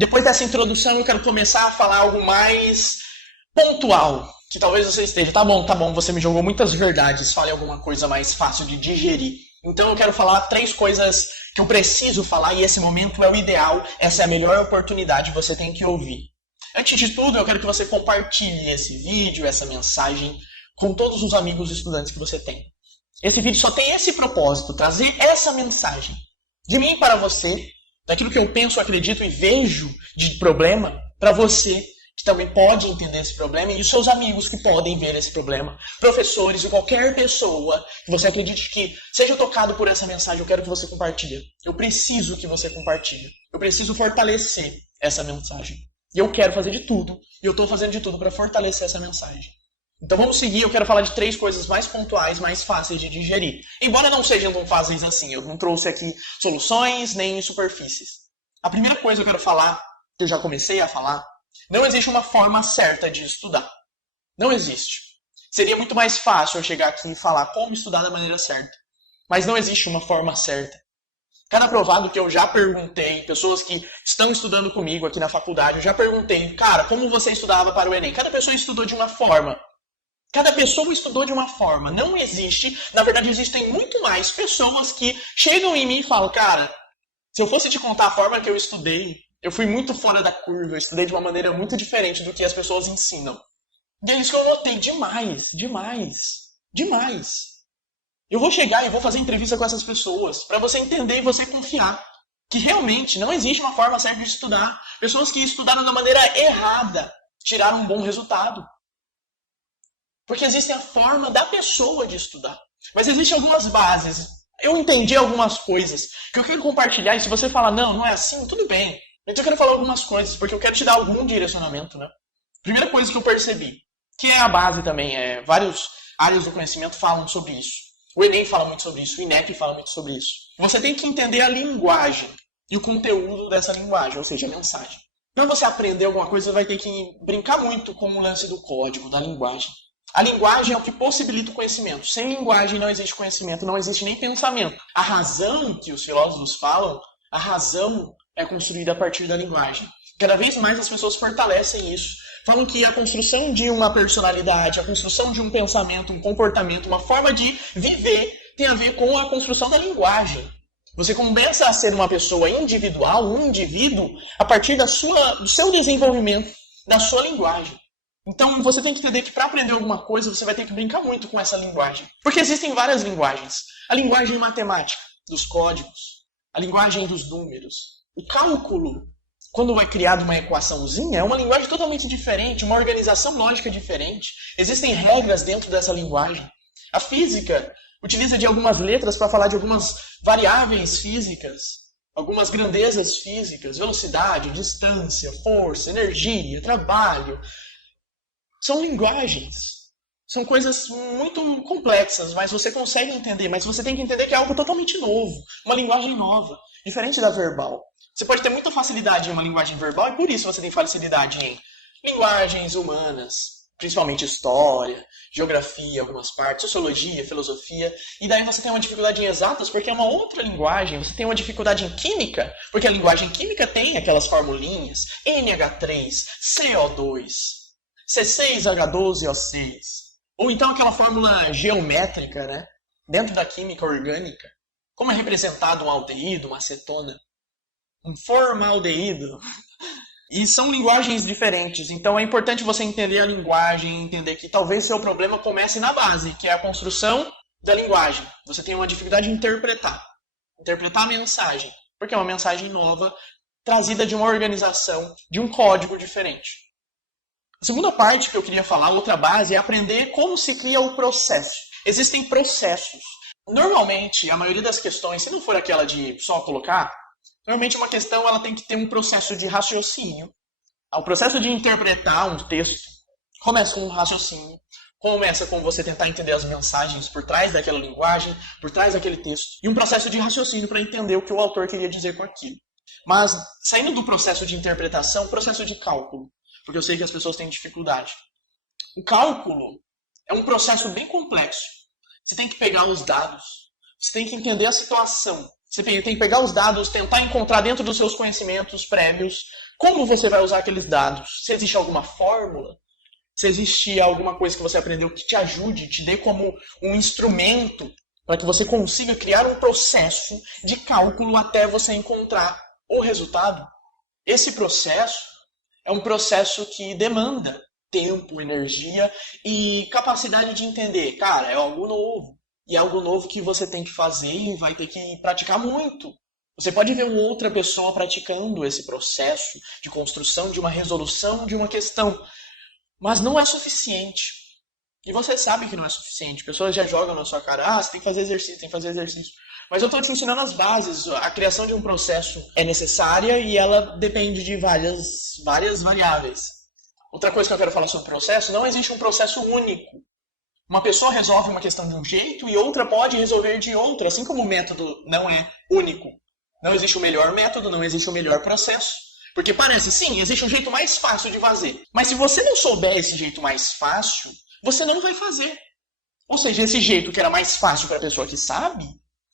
depois dessa introdução eu quero começar a falar algo mais pontual, que talvez você esteja, tá bom, você me jogou muitas verdades, fale alguma coisa mais fácil de digerir. Então eu quero falar 3 coisas que eu preciso falar e esse momento é o ideal, essa é a melhor oportunidade, você tem que ouvir. Antes de tudo, eu quero que você compartilhe esse vídeo, essa mensagem, com todos os amigos estudantes que você tem. Esse vídeo só tem esse propósito, trazer essa mensagem de mim para você, daquilo que eu penso, acredito e vejo de problema, para você que também pode entender esse problema e os seus amigos que podem ver esse problema, professores e qualquer pessoa que você acredite que seja tocado por essa mensagem, eu quero que você compartilhe. Eu preciso que você compartilhe. Eu preciso fortalecer essa mensagem. E eu quero fazer de tudo, e eu estou fazendo de tudo para fortalecer essa mensagem. Então vamos seguir, eu quero falar de 3 coisas mais pontuais, mais fáceis de digerir. Embora não sejam tão fáceis assim, eu não trouxe aqui soluções nem superfícies. A primeira coisa que eu quero falar, que eu já comecei a falar, não existe uma forma certa de estudar. Não existe. Seria muito mais fácil eu chegar aqui e falar como estudar da maneira certa. Mas não existe uma forma certa. Cada aprovado que eu já perguntei, pessoas que estão estudando comigo aqui na faculdade, eu já perguntei, cara, como você estudava para o Enem? Cada pessoa estudou de uma forma. Cada pessoa estudou de uma forma. Não existe, na verdade existem muito mais pessoas que chegam em mim e falam, cara, se eu fosse te contar a forma que eu estudei, eu fui muito fora da curva, eu estudei de uma maneira muito diferente do que as pessoas ensinam. E é isso que eu notei demais. Eu vou chegar e vou fazer entrevista com essas pessoas para você entender e você confiar que realmente não existe uma forma certa de estudar. Pessoas que estudaram da maneira errada tiraram um bom resultado. Porque existe a forma da pessoa de estudar. Mas existem algumas bases. Eu entendi algumas coisas que eu quero compartilhar. E se você falar, não é assim, tudo bem. Então eu quero falar algumas coisas, porque eu quero te dar algum direcionamento, né? Primeira coisa que eu percebi, que é a base também, várias áreas do conhecimento falam sobre isso. O Enem fala muito sobre isso, o INEP fala muito sobre isso. Você tem que entender a linguagem e o conteúdo dessa linguagem, ou seja, a mensagem. Para você aprender alguma coisa, você vai ter que brincar muito com o lance do código, da linguagem. A linguagem é o que possibilita o conhecimento. Sem linguagem não existe conhecimento, não existe nem pensamento. A razão que os filósofos falam, a razão é construída a partir da linguagem. Cada vez mais as pessoas fortalecem isso. Falam que a construção de uma personalidade, a construção de um pensamento, um comportamento, uma forma de viver tem a ver com a construção da linguagem. Você começa a ser uma pessoa individual, um indivíduo, a partir do seu desenvolvimento, da sua linguagem. Então você tem que entender que para aprender alguma coisa você vai ter que brincar muito com essa linguagem. Porque existem várias linguagens. A linguagem matemática, dos códigos, a linguagem dos números, o cálculo. Quando é criada uma equaçãozinha, é uma linguagem totalmente diferente, uma organização lógica diferente. Existem regras dentro dessa linguagem. A física utiliza de algumas letras para falar de algumas variáveis físicas, algumas grandezas físicas, velocidade, distância, força, energia, trabalho. São linguagens. São coisas muito complexas, mas você consegue entender. Mas você tem que entender que é algo totalmente novo, uma linguagem nova, diferente da verbal. Você pode ter muita facilidade em uma linguagem verbal e por isso você tem facilidade em linguagens humanas, principalmente história, geografia, algumas partes, sociologia, filosofia. E daí você tem uma dificuldade em exatas porque é uma outra linguagem. Você tem uma dificuldade em química, porque a linguagem química tem aquelas formulinhas, NH3, CO2, C6H12O6. Ou então aquela fórmula geométrica, né? Dentro da química orgânica. Como é representado um aldeído, uma acetona. Um formaldeído. E são linguagens diferentes. Então é importante você entender a linguagem, entender que talvez seu problema comece na base, que é a construção da linguagem. Você tem uma dificuldade em interpretar a mensagem, porque é uma mensagem nova, trazida de uma organização, de um código diferente. A segunda parte que eu queria falar, outra base, é aprender como se cria o processo. Existem processos. Normalmente, a maioria das questões, se não for aquela de só colocar, normalmente uma questão ela tem que ter um processo de raciocínio. O processo de interpretar um texto começa com um raciocínio, começa com você tentar entender as mensagens por trás daquela linguagem, por trás daquele texto, e um processo de raciocínio para entender o que o autor queria dizer com aquilo. Mas, saindo do processo de interpretação, processo de cálculo, porque eu sei que as pessoas têm dificuldade. O cálculo é um processo bem complexo. Você tem que pegar os dados, você tem que entender a situação, você tem que pegar os dados, tentar encontrar dentro dos seus conhecimentos prévios como você vai usar aqueles dados? Se existe alguma fórmula? Se existe alguma coisa que você aprendeu que te ajude, te dê como um instrumento para que você consiga criar um processo de cálculo até você encontrar o resultado? Esse processo é um processo que demanda tempo, energia e capacidade de entender. Cara, é algo novo. E é algo novo que você tem que fazer e vai ter que praticar muito. Você pode ver uma outra pessoa praticando esse processo de construção de uma resolução de uma questão, mas não é suficiente. E você sabe que não é suficiente. Pessoas já jogam na sua cara, você tem que fazer exercício, tem que fazer exercício. Mas eu estou te ensinando as bases. A criação de um processo é necessária e ela depende de várias variáveis. Outra coisa que eu quero falar sobre o processo, não existe um processo único. Uma pessoa resolve uma questão de um jeito e outra pode resolver de outro, assim como o método não é único. Não existe o melhor método, não existe o melhor processo. Porque parece, sim, existe um jeito mais fácil de fazer. Mas se você não souber esse jeito mais fácil, você não vai fazer. Ou seja, esse jeito que era mais fácil para a pessoa que sabe,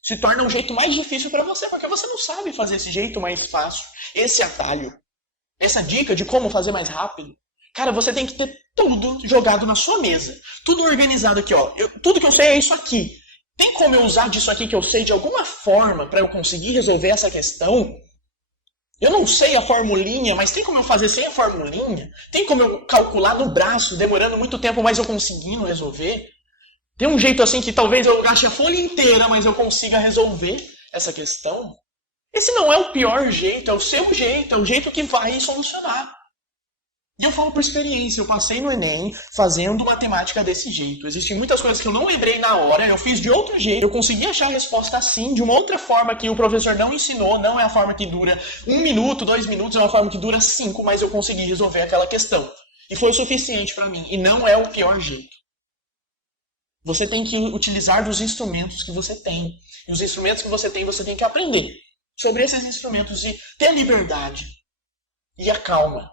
se torna um jeito mais difícil para você, porque você não sabe fazer esse jeito mais fácil, esse atalho, essa dica de como fazer mais rápido. Cara, você tem que ter tudo jogado na sua mesa. Tudo organizado aqui, ó. Tudo que eu sei é isso aqui. Tem como eu usar disso aqui que eu sei de alguma forma para eu conseguir resolver essa questão? Eu não sei a formulinha, mas tem como eu fazer sem a formulinha? Tem como eu calcular no braço, demorando muito tempo, mas eu conseguindo resolver? Tem um jeito assim que talvez eu gaste a folha inteira, mas eu consiga resolver essa questão? Esse não é o pior jeito, é o seu jeito, é o jeito que vai solucionar. E eu falo por experiência, eu passei no Enem fazendo matemática desse jeito. Existem muitas coisas que eu não lembrei na hora, eu fiz de outro jeito, eu consegui achar a resposta assim, de uma outra forma que o professor não ensinou, não é a forma que dura 1 minuto, 2 minutos, é uma forma que dura 5, mas eu consegui resolver aquela questão. E foi o suficiente para mim, e não é o pior jeito. Você tem que utilizar dos instrumentos que você tem. E os instrumentos que você tem que aprender sobre esses instrumentos e ter a liberdade e a calma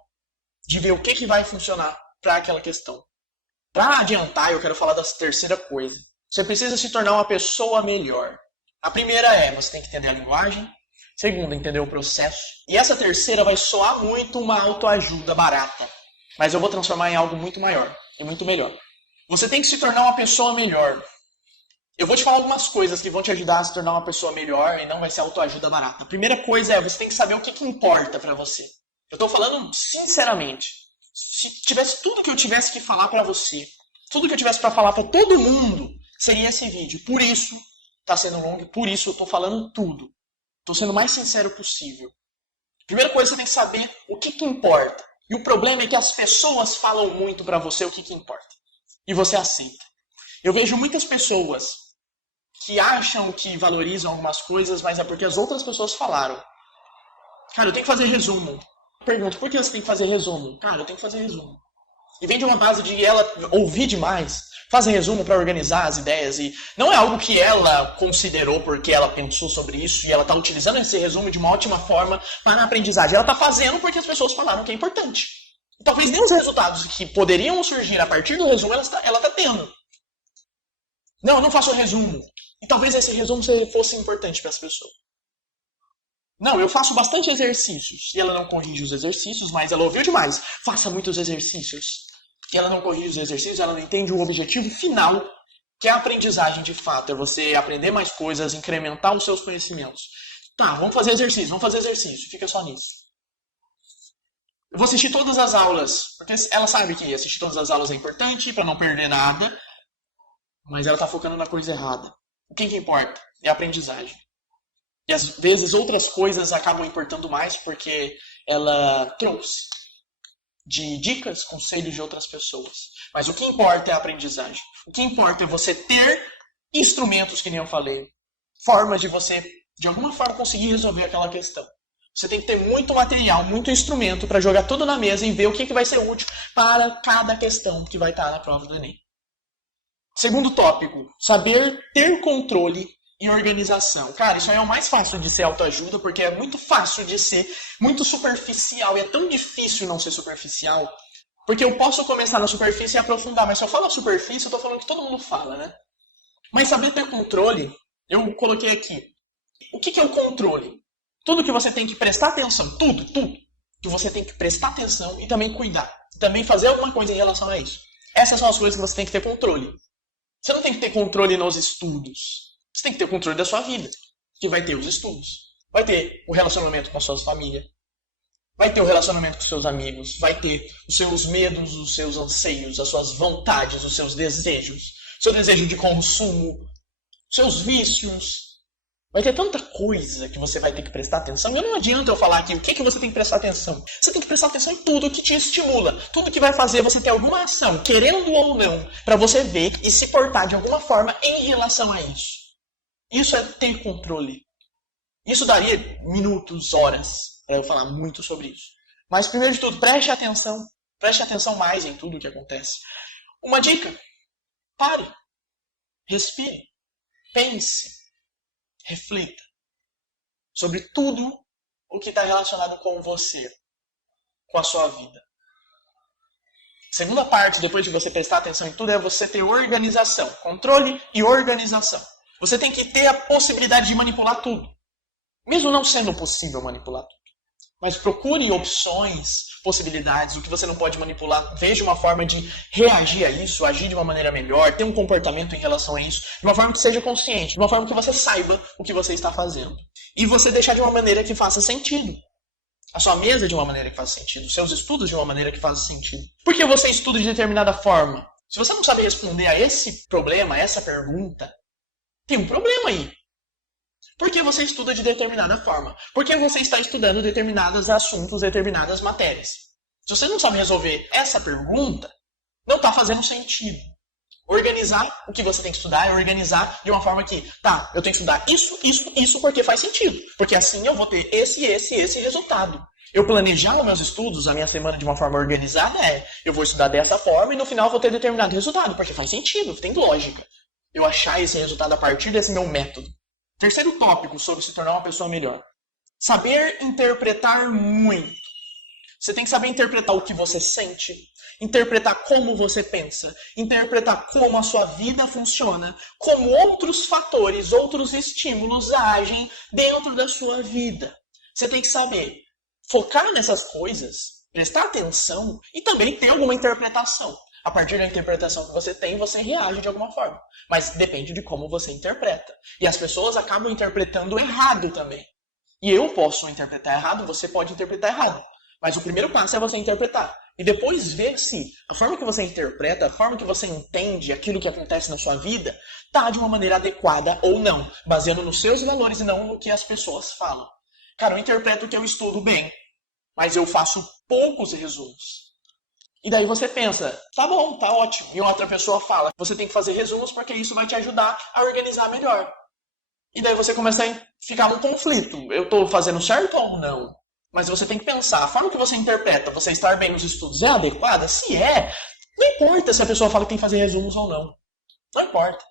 de ver o que vai funcionar para aquela questão. Para adiantar, eu quero falar da terceira coisa. Você precisa se tornar uma pessoa melhor. A primeira é, você tem que entender a linguagem. Segunda, entender o processo. E essa terceira vai soar muito uma autoajuda barata. Mas eu vou transformar em algo muito maior e muito melhor. Você tem que se tornar uma pessoa melhor. Eu vou te falar algumas coisas que vão te ajudar a se tornar uma pessoa melhor e não vai ser autoajuda barata. A primeira coisa é, você tem que saber o que importa para você. Eu tô falando sinceramente. Se tivesse tudo que eu tivesse que falar pra você, tudo que eu tivesse pra falar pra todo mundo, seria esse vídeo. Por isso tá sendo longo, por isso eu tô falando tudo. Tô sendo o mais sincero possível. Primeira coisa, você tem que saber o que importa. E o problema é que as pessoas falam muito pra você o que importa. E você aceita. Eu vejo muitas pessoas que acham que valorizam algumas coisas, mas é porque as outras pessoas falaram. Cara, eu tenho que fazer resumo. Pergunto, por que você tem que fazer resumo? Cara, eu tenho que fazer resumo. E vem de uma base de ela ouvir demais, fazer resumo para organizar as ideias. E não é algo que ela considerou porque ela pensou sobre isso e ela está utilizando esse resumo de uma ótima forma para a aprendizagem. Ela está fazendo porque as pessoas falaram que é importante. E talvez nem os resultados que poderiam surgir a partir do resumo ela está tendo. Não, eu não faço resumo. E talvez esse resumo fosse importante para as pessoas. Não, eu faço bastante exercícios. E ela não corrige os exercícios, mas ela ouviu demais. Faça muitos exercícios. E ela não corrige os exercícios, ela não entende o objetivo final, que é a aprendizagem de fato. É você aprender mais coisas, incrementar os seus conhecimentos. Tá, vamos fazer exercício. Fica só nisso. Eu vou assistir todas as aulas, porque ela sabe que assistir todas as aulas é importante, para não perder nada. Mas ela está focando na coisa errada. O que importa? É a aprendizagem. E às vezes outras coisas acabam importando mais porque ela trouxe de dicas, conselhos de outras pessoas. Mas o que importa é a aprendizagem. O que importa é você ter instrumentos, que nem eu falei. Formas de você, de alguma forma, conseguir resolver aquela questão. Você tem que ter muito material, muito instrumento para jogar tudo na mesa e ver o que vai ser útil para cada questão que vai estar na prova do Enem. Segundo tópico, saber ter controle e organização. Cara, isso aí é o mais fácil de ser autoajuda, porque é muito fácil de ser muito superficial. E é tão difícil não ser superficial, porque eu posso começar na superfície e aprofundar, mas se eu falo superfície, eu tô falando que todo mundo fala, né? Mas saber ter controle, eu coloquei aqui. O que é o controle? Tudo que você tem que prestar atenção, tudo. que você tem que prestar atenção e também cuidar. E também fazer alguma coisa em relação a isso. Essas são as coisas que você tem que ter controle. Você não tem que ter controle nos estudos. Você tem que ter controle da sua vida. Que vai ter os estudos. Vai ter o relacionamento com a sua família. Vai ter o relacionamento com os seus amigos. Vai ter os seus medos, os seus anseios, as suas vontades, os seus desejos. Seu desejo de consumo. Seus vícios. Vai ter tanta coisa que você vai ter que prestar atenção. E não adianta eu falar aqui o que você tem que prestar atenção. Você tem que prestar atenção em tudo que te estimula. Tudo que vai fazer você ter alguma ação, querendo ou não, para você ver e se portar de alguma forma em relação a isso. Isso é ter controle. Isso daria minutos, horas, para eu falar muito sobre isso. Mas primeiro de tudo, preste atenção. Preste atenção mais em tudo o que acontece. Uma dica. Pare. Respire. Pense. Reflita sobre tudo o que está relacionado com você, com a sua vida. Segunda parte, depois de você prestar atenção em tudo, é você ter organização, controle e organização. Você tem que ter a possibilidade de manipular tudo, mesmo não sendo possível manipular tudo. Mas procure opções, possibilidades, o que você não pode manipular. Veja uma forma de reagir a isso, agir de uma maneira melhor, ter um comportamento em relação a isso, de uma forma que seja consciente, de uma forma que você saiba o que você está fazendo. E você deixar de uma maneira que faça sentido. A sua mesa de uma maneira que faça sentido, os seus estudos de uma maneira que faça sentido. Por que você estuda de determinada forma? Se você não sabe responder a esse problema, a essa pergunta, tem um problema aí. Por que você estuda de determinada forma? Por que você está estudando determinados assuntos, determinadas matérias? Se você não sabe resolver essa pergunta, não está fazendo sentido. Organizar o que você tem que estudar é organizar de uma forma que, tá, eu tenho que estudar isso porque faz sentido. Porque assim eu vou ter esse resultado. Eu planejar os meus estudos, a minha semana de uma forma organizada eu vou estudar dessa forma e no final vou ter determinado resultado, porque faz sentido, tem lógica. Eu achar esse resultado a partir desse meu método. Terceiro tópico sobre se tornar uma pessoa melhor. Saber interpretar muito. Você tem que saber interpretar o que você sente, interpretar como você pensa, interpretar como a sua vida funciona, como outros fatores, outros estímulos agem dentro da sua vida. Você tem que saber focar nessas coisas, prestar atenção e também ter alguma interpretação. A partir da interpretação que você tem, você reage de alguma forma. Mas depende de como você interpreta. E as pessoas acabam interpretando errado também. E eu posso interpretar errado, você pode interpretar errado. Mas o primeiro passo é você interpretar. E depois ver se a forma que você interpreta, a forma que você entende aquilo que acontece na sua vida, está de uma maneira adequada ou não. Baseando nos seus valores e não no que as pessoas falam. Cara, eu interpreto o que eu estudo bem. Mas eu faço poucos resumos. E daí você pensa, tá bom, tá ótimo. E outra pessoa fala, você tem que fazer resumos porque isso vai te ajudar a organizar melhor. E daí você começa a ficar num conflito. Eu tô fazendo certo ou não? Mas você tem que pensar, a forma que você interpreta, você estar bem nos estudos é adequada? Se é, não importa se a pessoa fala que tem que fazer resumos ou não. Não importa.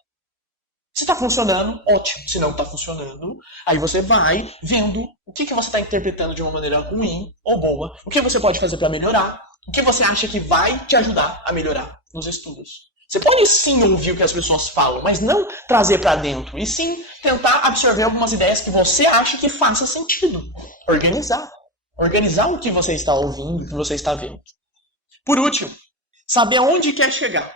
Se tá funcionando, ótimo. Se não tá funcionando, aí você vai vendo o que você tá interpretando de uma maneira ruim ou boa. O que você pode fazer para melhorar. O que você acha que vai te ajudar a melhorar nos estudos? Você pode sim ouvir o que as pessoas falam, mas não trazer para dentro. E sim tentar absorver algumas ideias que você acha que faça sentido. Organizar. Organizar o que você está ouvindo, o que você está vendo. Por último, saber aonde quer chegar.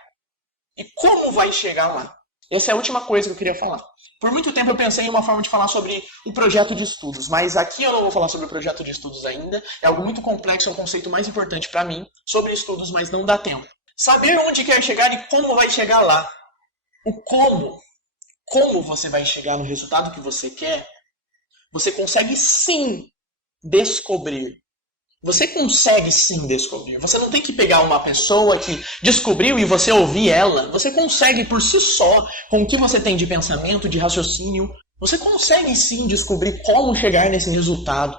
E como vai chegar lá. Essa é a última coisa que eu queria falar. Por muito tempo eu pensei em uma forma de falar sobre o projeto de estudos, mas aqui eu não vou falar sobre o projeto de estudos ainda. É algo muito complexo, é um conceito mais importante para mim sobre estudos, mas não dá tempo. Saber onde quer chegar e como vai chegar lá. O como. Como você vai chegar no resultado que você quer. Você consegue sim descobrir. Você consegue sim descobrir. Você não tem que pegar uma pessoa que descobriu e você ouvir ela. Você consegue por si só, com o que você tem de pensamento, de raciocínio, você consegue sim descobrir como chegar nesse resultado.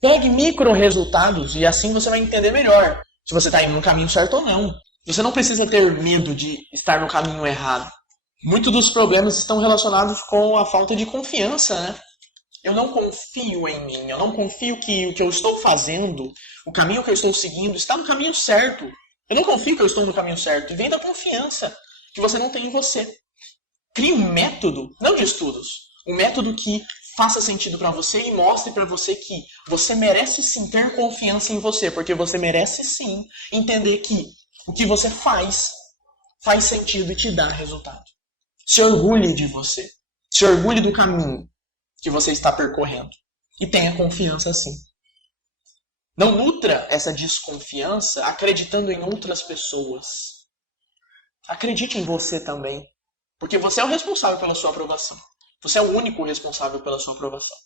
Pegue micro resultados e assim você vai entender melhor se você está indo no caminho certo ou não. Você não precisa ter medo de estar no caminho errado. Muitos dos problemas estão relacionados com a falta de confiança, né? Eu não confio em mim, eu não confio que o que eu estou fazendo, o caminho que eu estou seguindo, está no caminho certo. Eu não confio que eu estou no caminho certo. E vem da confiança que você não tem em você. Crie um método, não de estudos, um método que faça sentido para você e mostre para você que você merece sim ter confiança em você, porque você merece sim entender que o que você faz sentido e te dá resultado. Se orgulhe de você. Se orgulhe do caminho que você está percorrendo. E tenha confiança sim. Não nutra essa desconfiança acreditando em outras pessoas. Acredite em você também. Porque você é o responsável pela sua aprovação. Você é o único responsável pela sua aprovação.